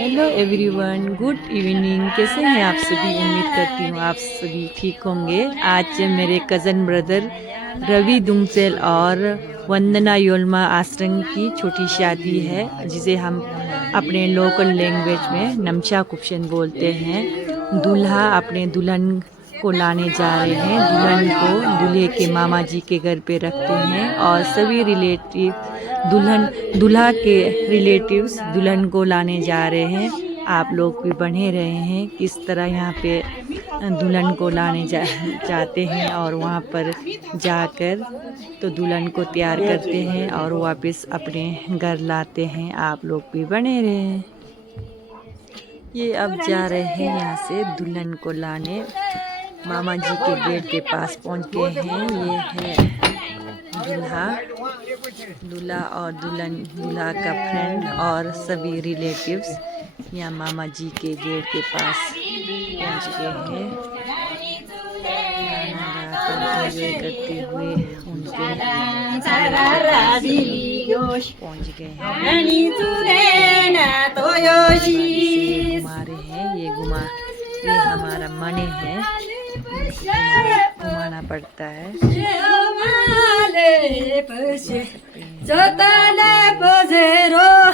Hello everyone, good evening. कैसे हैं आप सभी? उम्मीद करती हूँ आप सभी ठीक होंगे। आज मेरे कज़न ब्रदर रवि दुंगसेल और वंदना योल्मा आश्रम की छोटी शादी है, जिसे हम अपने लोकल लैंग्वेज में नमचा कुप्शन बोलते हैं। दूल्हा अपने दुल्हन को लाने जा रहे हैं। दुल्हन को दूल्हे के मामा जी के घर पे रखते हैं और सभी रिलेटिव दूल्हा के रिलेटिव्स दुल्हन को लाने जा रहे हैं। आप लोग भी बने रहे हैं किस तरह यहाँ पे दुल्हन को लाने जाते हैं और वहाँ पर जाकर तो दुल्हन को तैयार करते हैं और वापस अपने घर लाते हैं। आप लोग भी बने रहे हैं। ये अब जा रहे हैं यहाँ से दुल्हन को लाने। मामा जी के गेट के पास पहुँच गए हैं। ये है दूल्हा और दूल्हा का फ्रेंड और सभी रिलेटिव्स यहाँ मामा जी के गेट के पास पहुँच गए हैं। गाना गाकर एंजॉय करते हुए उनके पहुँच गए हैं। ये हमारा मने है, घुमाना पड़ता है।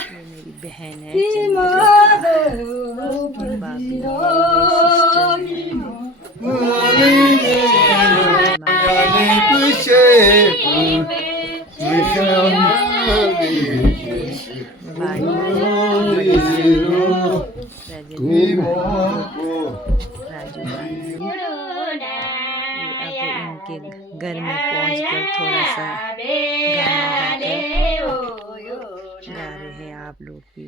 मेरी बहन है, इनके घर में पहुंचकर थोड़ा सा गाना गा रहे हैं। आप लोग भी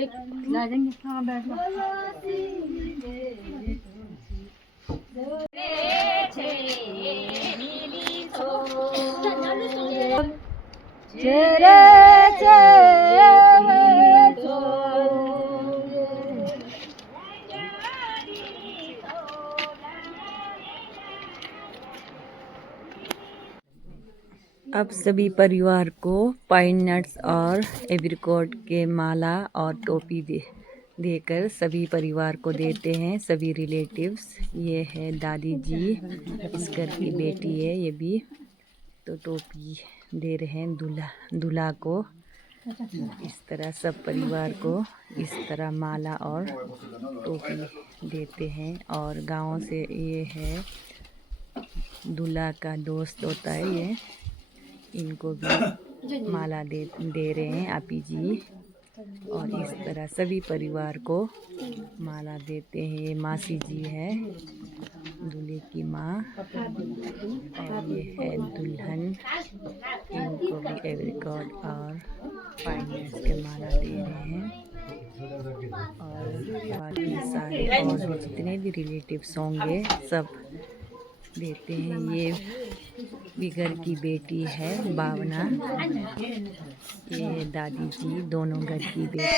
एक ला देंगे हाँ बैठ अब सभी परिवार को पाइन नट्स और एप्रिकॉट के माला और टोपी देकर सभी परिवार को देते हैं सभी रिलेटिव्स। ये है दादी जी, इस घर की बेटी है ये भी, तो टोपी दे रहे हैं दूल्हा को। इस तरह सब परिवार को इस तरह माला और टोपी देते हैं। और गाँव से ये है दूल्हा का दोस्त होता है ये, इनको भी माला दे रहे हैं आपी जी। और इस तरह सभी परिवार को माला देते हैं। ये मासी जी है दूल्हे की माँ, और ये है दुल्हन, इनको भी एप्रिकॉट और पाइन नट्स के माला दे रहे हैं। और बाकी सारे और जितने भी रिलेटिव्स होंगे सब देते हैं। ये भी घर की बेटी है भावना, ये दादी जी, दोनों घर की बेटी।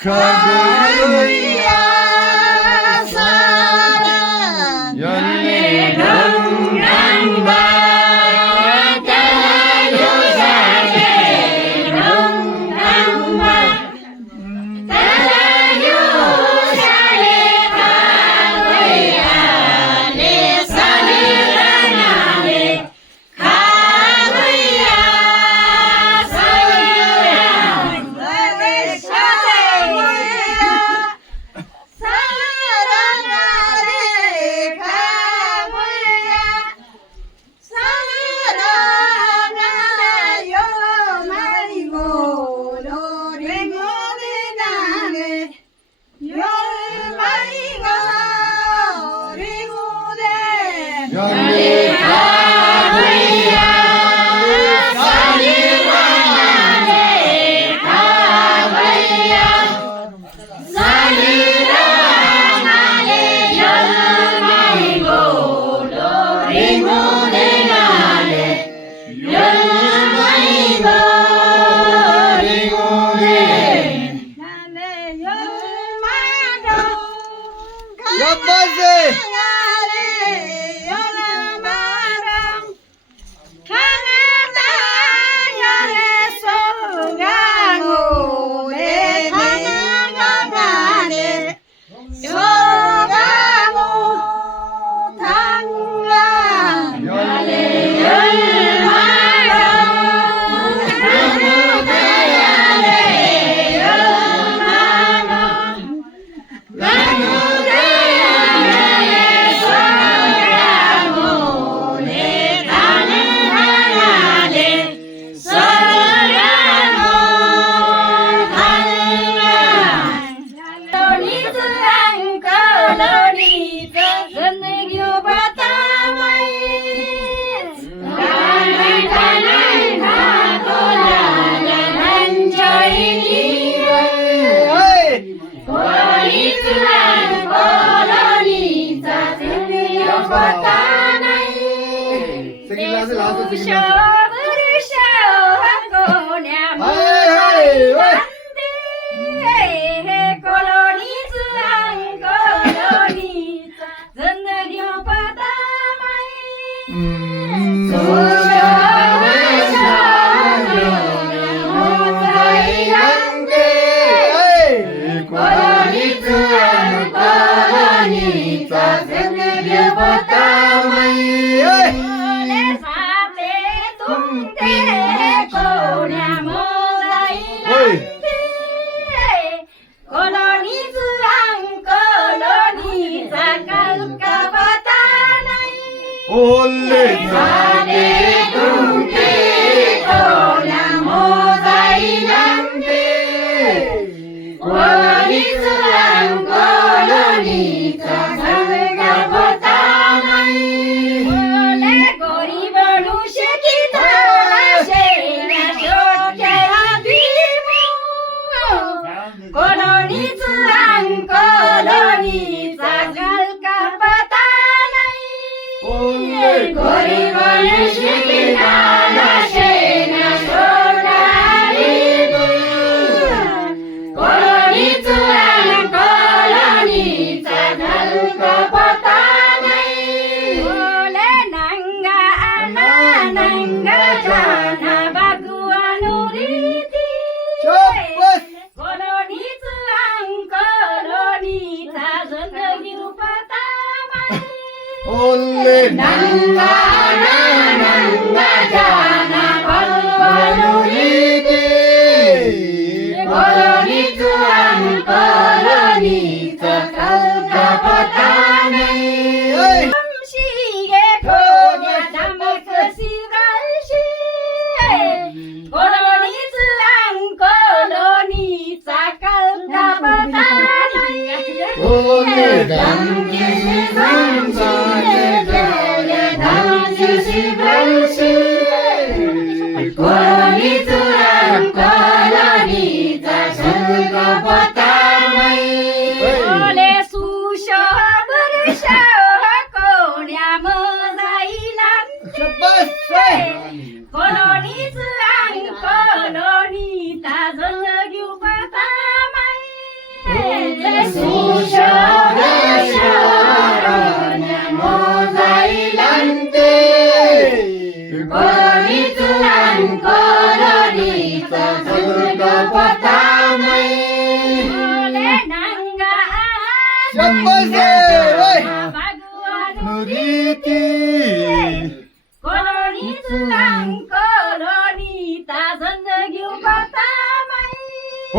가고야 사랑 연애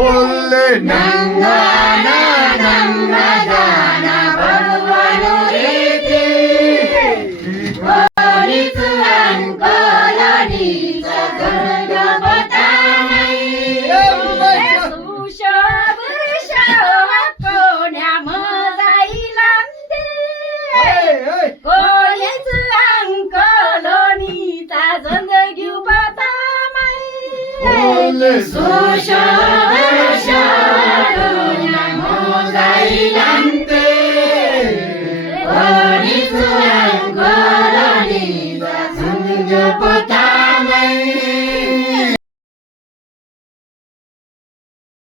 Holle nangana nangana bhagwanu riti. Konis angkolani sagarga batanai. कोण्या मजाईला कोणीच अंकलोनीचा जिंदगी पाता माई Holle सुशोभ